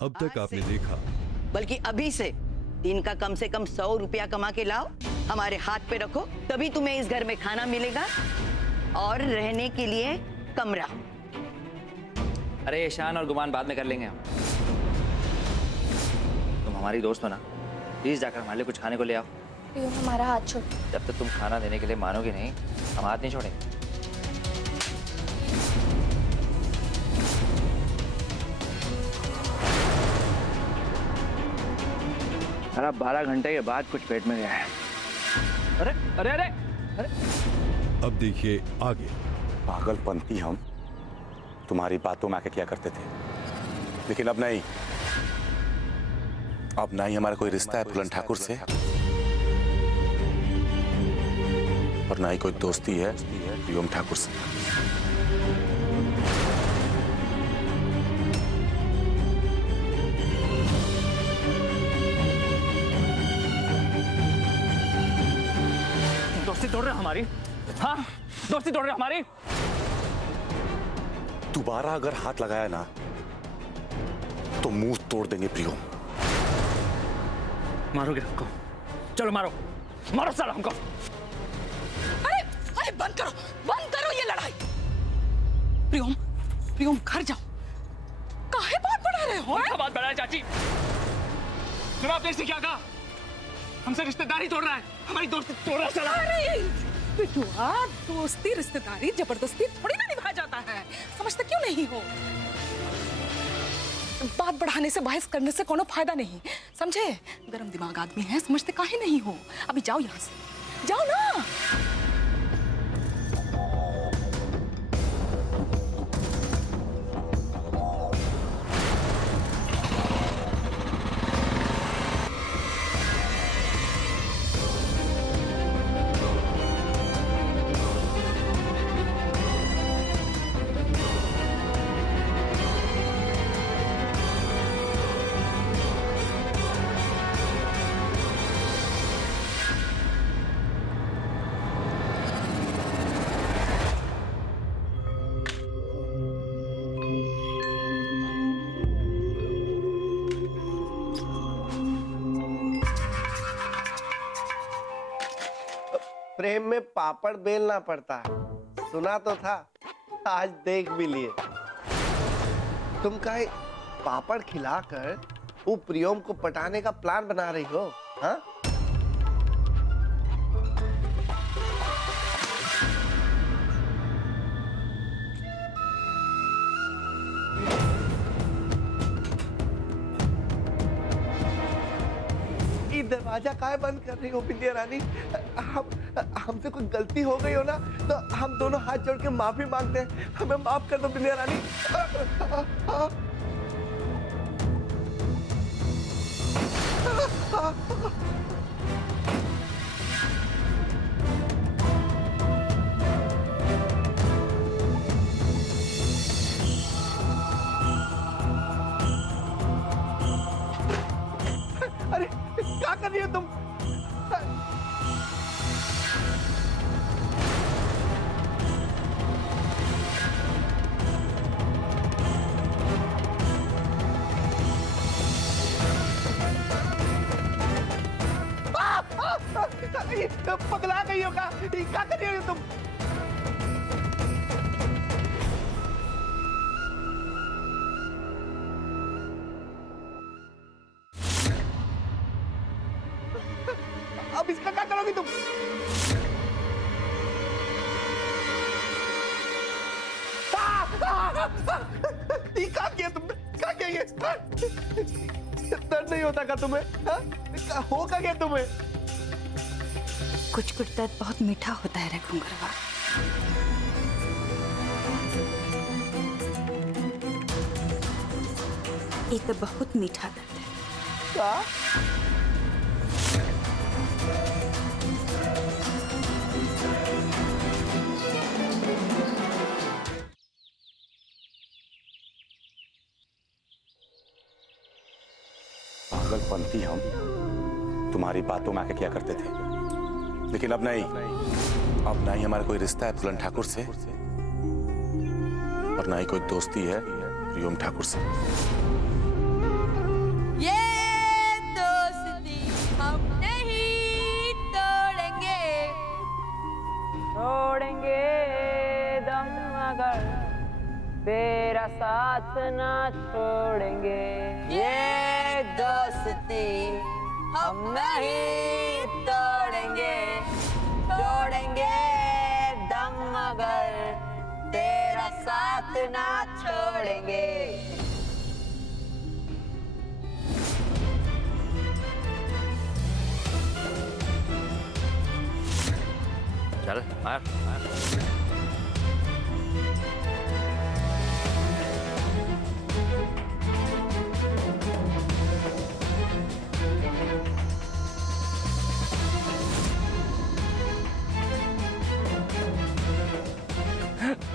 अब तक आपने देखा, बल्कि अभी से दिन का कम से कम 100 रुपया कमा के लाओ, हमारे हाथ पे रखो, तभी तुम्हें इस घर में खाना मिलेगा और रहने के लिए कमरा। अरे ईशान और गुमान बाद में कर लेंगे हम। तुम हमारी दोस्त हो ना, प्लीज जाकर हमारे लिए कुछ खाने को ले आओ। प्रियम हमारा हाथ छोड़। जब तक तुम खाना देने के लिए मानोगे नहीं, हम हाथ नहीं छोड़ेंगे। सारा 12 घंटे के बाद कुछ पेट में गया है। अरे अरे अरे अरे अब देखिए आगे। पागलपंती हम तुम्हारी बातों में आके क्या करते थे, लेकिन अब नहीं। अब नहीं हमारा कोई रिश्ता है फूलन ठाकुर से, और ना ही कोई दोस्ती है प्रियम ठाकुर से। दोस्ती तोड़ रहे हो हमारी? हाँ, दोस्ती तोड़ रहे हो हमारी? दोबारा अगर हाथ लगाया ना तो मुंह तोड़ देंगे प्रियम। मारोगे हमको? चलो मारो, मारो साला हमको। अरे अरे बंद करो ये लड़ाई। प्रियम प्रियम घर जाओ, काहे बात बढ़ा रहे हो? क्या बात बढ़ा है चाची? सुना आपने इससे क्या कहा? हमसे रिश्तेदारी तोड़ रहा है, हमारी दोस्ती तोड़ रहा है साला। अरे बिटुआ, दोस्ती रिश्तेदारी जबरदस्ती थोड़ी ना निभा जाता है, समझते क्यों नहीं हो? बात बढ़ाने से, बहस करने से कोनो फायदा नहीं, समझे? गरम दिमाग आदमी है, समझते काहे नहीं हो? अभी जाओ यहाँ से, जाओ ना। प्रेम में पापड़ बेलना पड़ता है, सुना तो था, आज देख भी लिए। तुम कहे पापड़ खिलाकर वो प्रियम को पटाने का प्लान बना रही हो? हाँ? दरवाजा काहे बंद कर रही हो बिंदिया रानी? हमसे कोई गलती हो गई हो ना तो हम दोनों हाथ जोड़ के माफी मांगते हैं, हमें माफ कर दो बिंदिया रानी। अरे क्या कर रही हो तुम? पगला गई हो क्या कर रही हो तुम? अब इसका क्या करोगी तुम? क्या किया तुमने? क्या किया ये? दर्द नहीं होता क्या तुम्हें? होगा क्या तुम्हें? कुछ कुछ दर्द बहुत मीठा होता है रे घुंघरवा। ये तो बहुत मीठा दर्द है। क्या? पागलपंती हम तुम्हारी बातों में आके क्या करते थे, लेकिन अब नहीं। अब ना ही हमारा कोई रिश्ता है फूलन ठाकुर से, और ना ही कोई दोस्ती है प्रियम ठाकुर से। ये दोस्ती हम नहीं तोड़ेंगे, छोड़ेंगे दम मगर तेरा साथ ना छोड़ेंगे। ये दोस्ती हम नहीं तोड़ेंगे, छोड़ेंगे दम मगर तेरा साथ ना छोड़ेंगे। चल मार।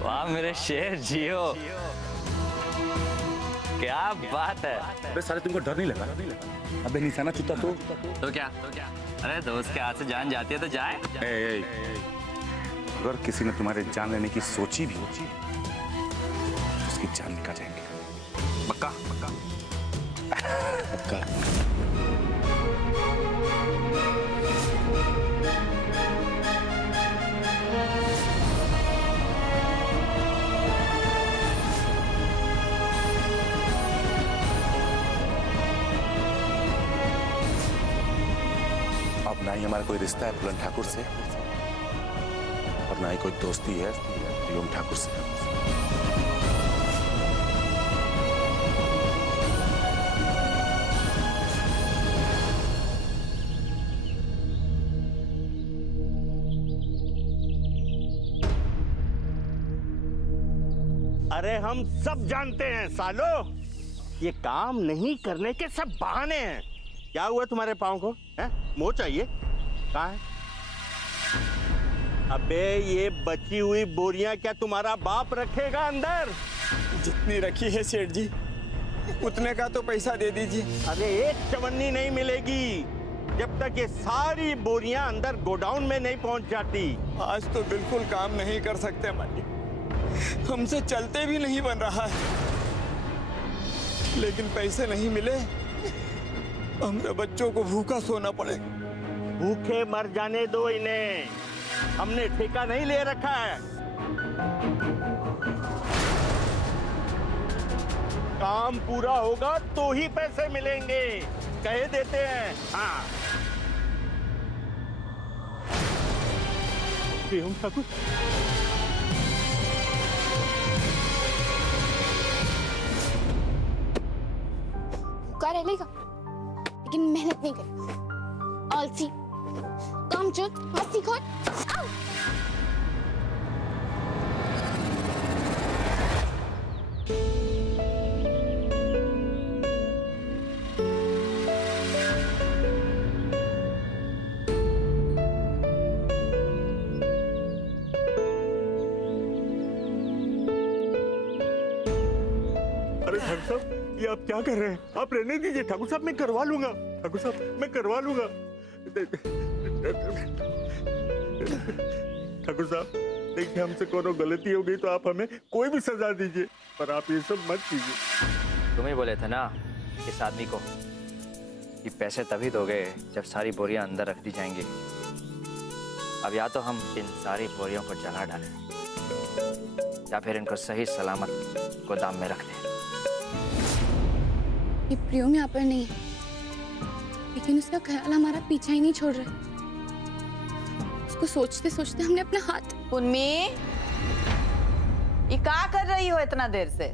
वाह मेरे शेर जियो, क्या बात है। अबे साले तुमको डर नहीं लगा? अबे निशाना चुता तो क्या अरे दोस्त के हाथ से जान जाती है तो जाए। अगर किसी ने तुम्हारे जान लेने की सोची भी तो उसकी जान निकाल जाएंगे। पक्का पक्का। पक्का। अब ना ही हमारा कोई रिश्ता है बुलंद ठाकुर से और ना ही कोई दोस्ती है प्रियम ठाकुर से। अरे हम सब जानते हैं सालो, ये काम नहीं करने के सब बहाने हैं। क्या हुआ तुम्हारे पाँव को? मोच चाहिए? कहाँ है? अबे ये बची हुई बोरियां क्या तुम्हारा बाप रखेगा अंदर? जितनी रखी है सेठ जी उतने का तो पैसा दे दीजिए। अरे एक चवन्नी नहीं मिलेगी जब तक ये सारी बोरियां अंदर गोडाउन में नहीं पहुंच जाती। आज तो बिल्कुल काम नहीं कर सकते मालिक, हमसे चलते भी नहीं बन रहा है। लेकिन पैसे नहीं मिले, हमारे बच्चों को भूखा सोना पड़ेगा। भूखे मर जाने दो इन्हें, हमने ठेका नहीं ले रखा है। काम पूरा होगा तो ही पैसे मिलेंगे, कह देते हैं। हाँ प्रियम ठाकुर, कर लेगा लेकिन मेहनत नहीं करेगा। आलसी, कामचोर, मस्तीखोर। आओ। अरे ठाकुर साहब, ये आप क्या कर रहे हैं? आप रहने दीजिए ठाकुर साहब, मैं करवा लूंगा। ठाकुर साहब मैं करवा लूंगा। ठाकुर साहब देखिए, हमसे कोनो गलती हो गई तो आप हमें कोई भी सजा दीजिए, पर आप ये सब मत कीजिए। तुम ही बोले थे ना इस आदमी को कि पैसे तभी दोगे जब सारी बोरियां अंदर रख दी जाएंगी। अब या तो हम इन सारी बोरियों को जला डालें या फिर इनको सही सलामत गोदाम में रख दें। ये प्रियम यहाँ पर नहीं है, लेकिन उसका ख्याल हमारा पीछा ही नहीं छोड़ रहा। उसको सोचते सोचते हमने अपना हाथ। उन्मी, ये क्या कर रही हो इतना देर से?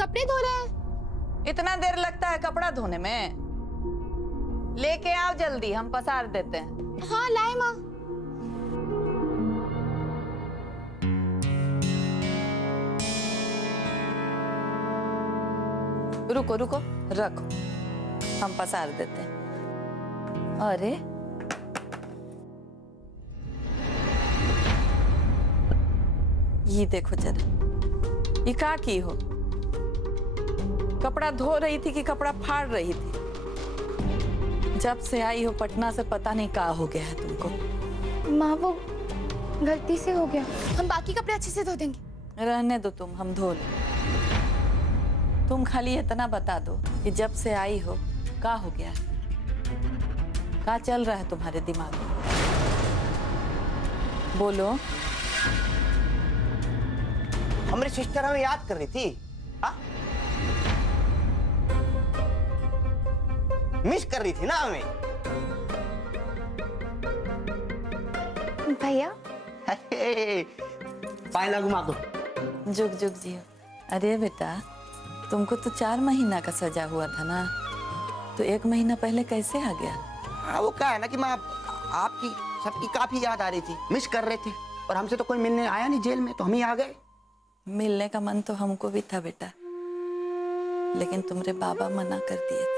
कपड़े धो रहे हैं। इतना देर लगता है कपड़ा धोने में? लेके आओ जल्दी, हम पसार देते हैं। हाँ लाए माँ। रुको रुको, रखो, हम पसार देते हैं। अरे ये देखो जरा, ये क्या की हो? कपड़ा धो रही थी कि कपड़ा फाड़ रही थी? जब से आई हो पटना से पता नहीं क्या हो गया है तुमको। माँ वो गलती से हो गया, हम बाकी कपड़े अच्छे से धो देंगे। रहने दो, तुम हम धो ले। तुम खाली इतना बता दो कि जब से आई हो का हो गया? क्या चल रहा है तुम्हारे दिमाग में? बोलो। हमारी सिस्टर हमें याद कर रही थी, हाँ? मिस कर रही थी ना हमें। भैया पायला घुमा दो। जुग जुग जियो। अरे बेटा, तुमको तो 4 महीना का सजा हुआ था ना, तो 1 महीना पहले कैसे आ गया? हाँ, वो क्या है ना कि मैं आपकी सबकी काफी याद आ रही थी, मिस कर रहे थे, और हमसे तो कोई मिलने आया नहीं जेल में, तो हम ही आ गए। मिलने का मन तो हमको भी था बेटा, लेकिन तुम्हारे बाबा मना कर दिए थे।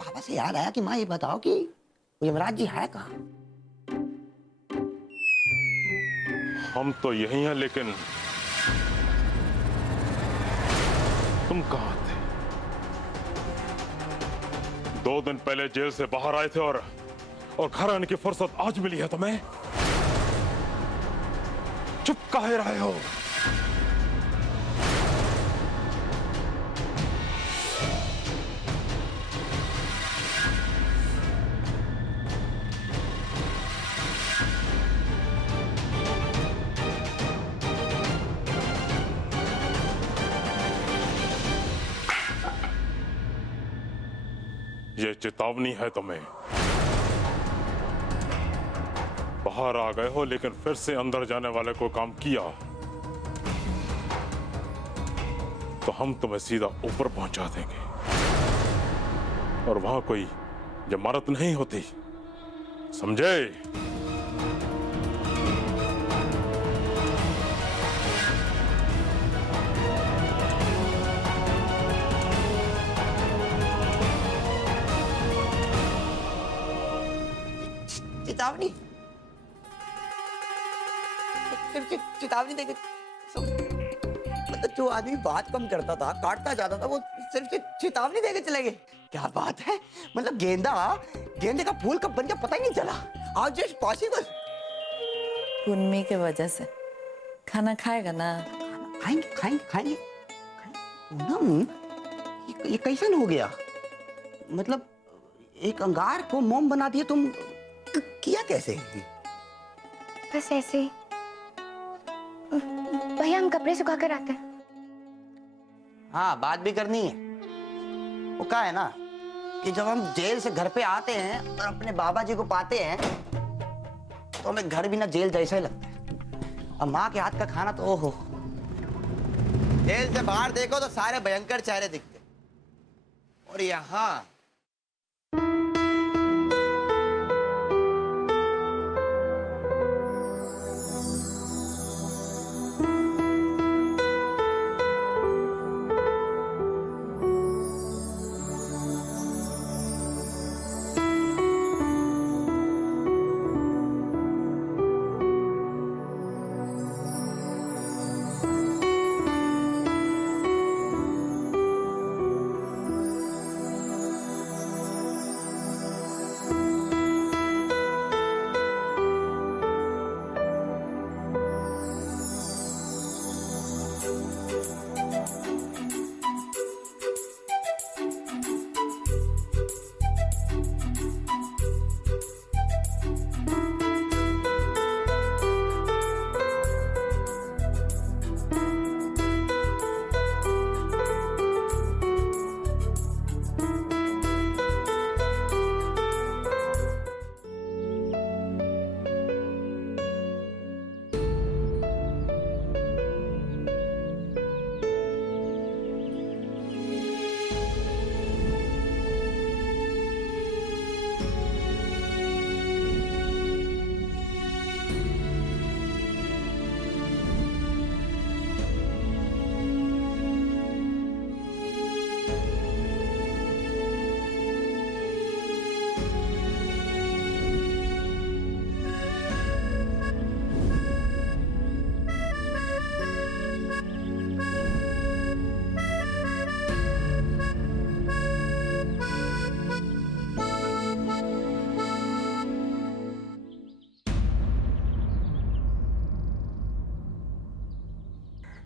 पापा से याद आया कि माँ ये बताओ कि यमराज जी है कहाँ? हम तो यही हैं, लेकिन तुम कहाँ थे? 2 दिन पहले जेल से बाहर आए थे और घर आने की फुर्सत आज मिली है तुम्हें? चुप काहे रहे हो? ये चेतावनी है तुम्हें। बाहर आ गए हो, लेकिन फिर से अंदर जाने वाले को काम किया तो हम तुम्हें सीधा ऊपर पहुंचा देंगे, और वहां कोई जमानत नहीं होती, समझे? चेतावनी? चेतावनी देके मतलब जो आदमी बात कम करता था, काटता जाता था, वो सिर्फ चेतावनी देके चले गए। क्या बात है, मतलब गेंदे का फूल कब बन गया पता ही नहीं चला। How just possible? पुन्नी के वजह से। खाना खाएगा ना? खाएंगे खाएंगे खाएंगे। पूनम, ये कैसे हो गया? मतलब एक अंगार को मोम बना दिया तुम, किया कैसे? बस ऐसे ही। भैया हम कपड़े सुखा कर आते हैं। हाँ, बात भी करनी है। वो क्या है ना कि जब हम जेल से घर पे आते हैं और अपने बाबा जी को पाते हैं तो हमें घर भी ना जेल जैसा ही लगता है। और माँ के हाथ का खाना तो ओहो, जेल से बाहर देखो तो सारे भयंकर चेहरे दिखते, और यहाँ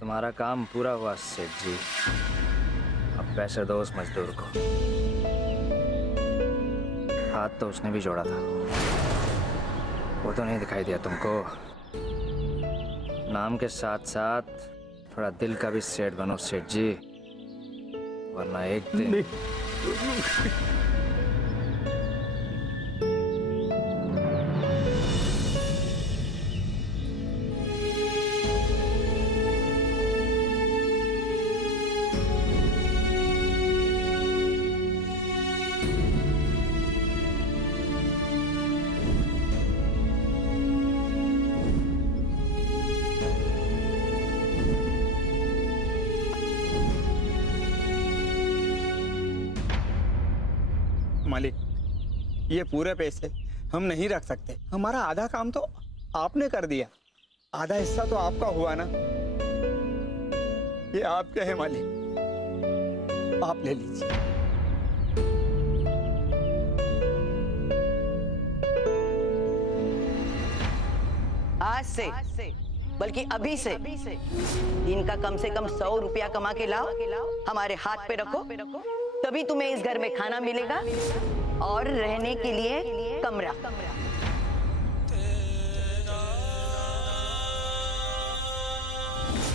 तुम्हारा काम पूरा हुआ सेठ जी। अब पैसे दो उस मजदूर को। हाथ तो उसने भी जोड़ा था, वो तो नहीं दिखाई दिया तुमको। नाम के साथ साथ थोड़ा दिल का भी सेठ बनो सेठ जी, वरना एक दिन मालिक, ये पूरे पैसे हम नहीं रख सकते। हमारा आधा काम तो आपने कर दिया, आधा हिस्सा तो आपका हुआ ना। ये आपके हैं मालिक, आप ले लीजिए। आज से बल्कि अभी से दिन का कम से कम 100 रुपया कमा के लाओ, हमारे हाथ पे रखो, तभी तुम्हें इस घर में खाना मिलेगा और रहने के लिए कमरा।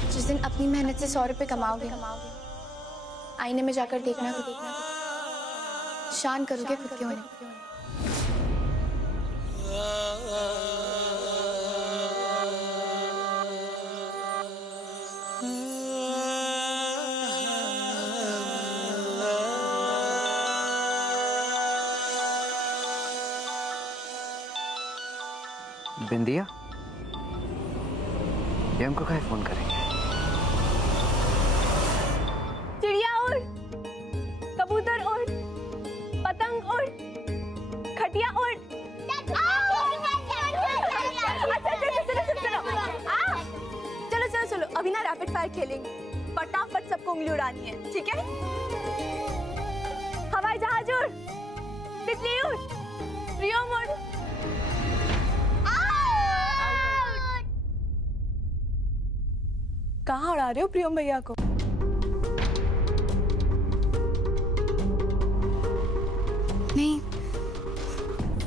जिस दिन अपनी मेहनत से 100 रुपए कमाओगे, आईने में जाकर देखना, शान करोगे खुद के होने। बिंदिया, ये हमको काहे फोन करेंगे? चिड़िया उड़, कबूतर उड़, पतंग उड़, खटिया उड़। चलो चलो, अभी ना रैपिड फायर खेलेंगे, फटाफट सबको उंगली उड़ानी है, ठीक है? हवाई जहाज उड़, तितली उड़, प्रियम उड़। कहाँ उड़ा रहे हो प्रियम भैया को? नहीं,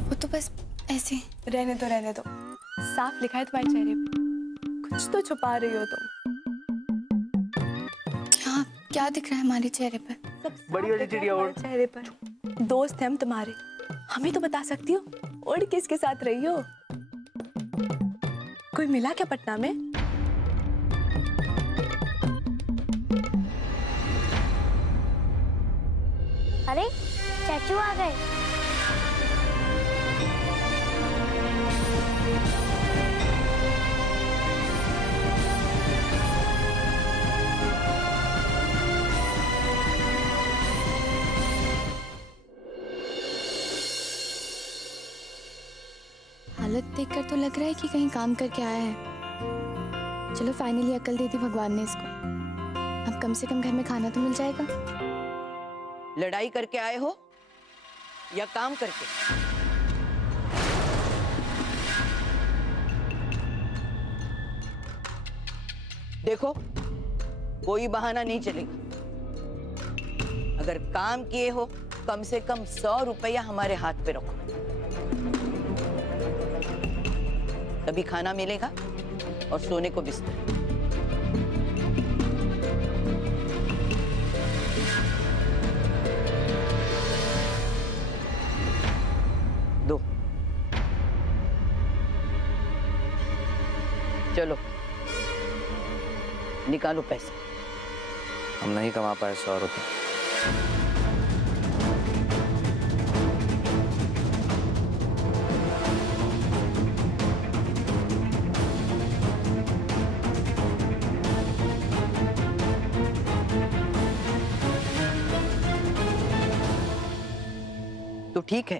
वो तो बस ऐसे। रहने दो, साफ लिखा है तुम्हारे चेहरे पे, कुछ तो छुपा रही हो तुम। क्या क्या दिख रहा है हमारे चेहरे पे? बड़ी वाली चिड़िया उड़ चेहरे पर। दोस्त हैं हम तुम्हारे, हमें तो बता सकती हो उड़ किसके साथ रही हो? कोई मिला क्या पटना में? अरे चाचू आ गए। हालत देखकर तो लग रहा है कि कहीं काम करके आया है। चलो फाइनली अकल दे दी भगवान ने इसको। अब कम से कम घर में खाना तो मिल जाएगा। लड़ाई करके आए हो या काम करके? देखो, कोई बहाना नहीं चलेगा। अगर काम किए हो, कम से कम 100 रुपया हमारे हाथ पे रखो, तभी खाना मिलेगा और सोने को बिस्तर। दो, चलो निकालो पैसे। हम नहीं कमा पाए 100 रुपये। तो ठीक है,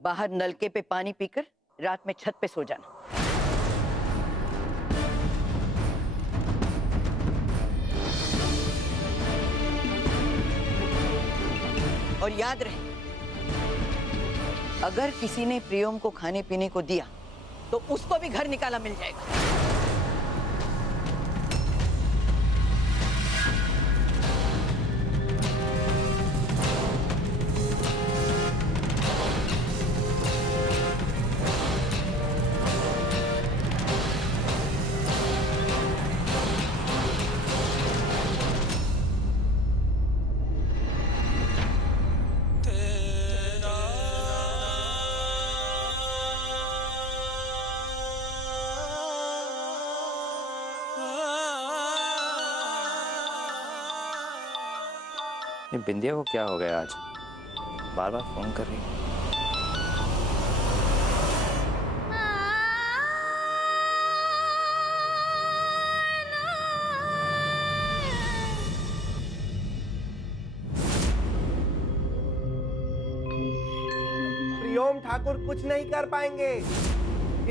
बाहर नलके पे पानी पीकर रात में छत पे सो जाना। और याद रहे, अगर किसी ने प्रियम को खाने पीने को दिया तो उसको भी घर निकाला मिल जाएगा। ये बिंदिया को क्या हो गया आज, बार बार फोन कर रही है। प्रियोम ठाकुर कुछ नहीं कर पाएंगे।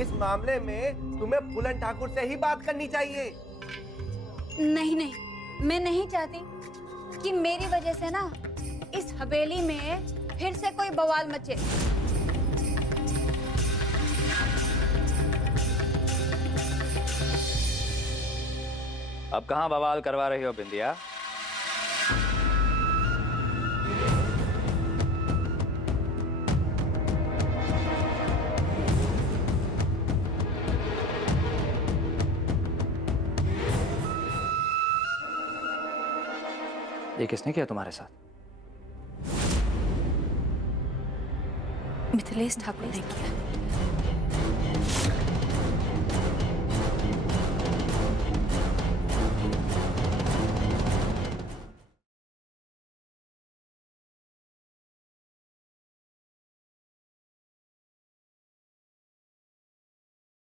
इस मामले में तुम्हें फूलन ठाकुर से ही बात करनी चाहिए। नहीं नहीं, मैं नहीं चाहती कि मेरी वजह से ना इस हवेली में फिर से कोई बवाल मचे। अब कहाँ बवाल करवा रही हो बिंदिया? ये किसने किया तुम्हारे साथ? मिथिलेश ठाकुर ने किया।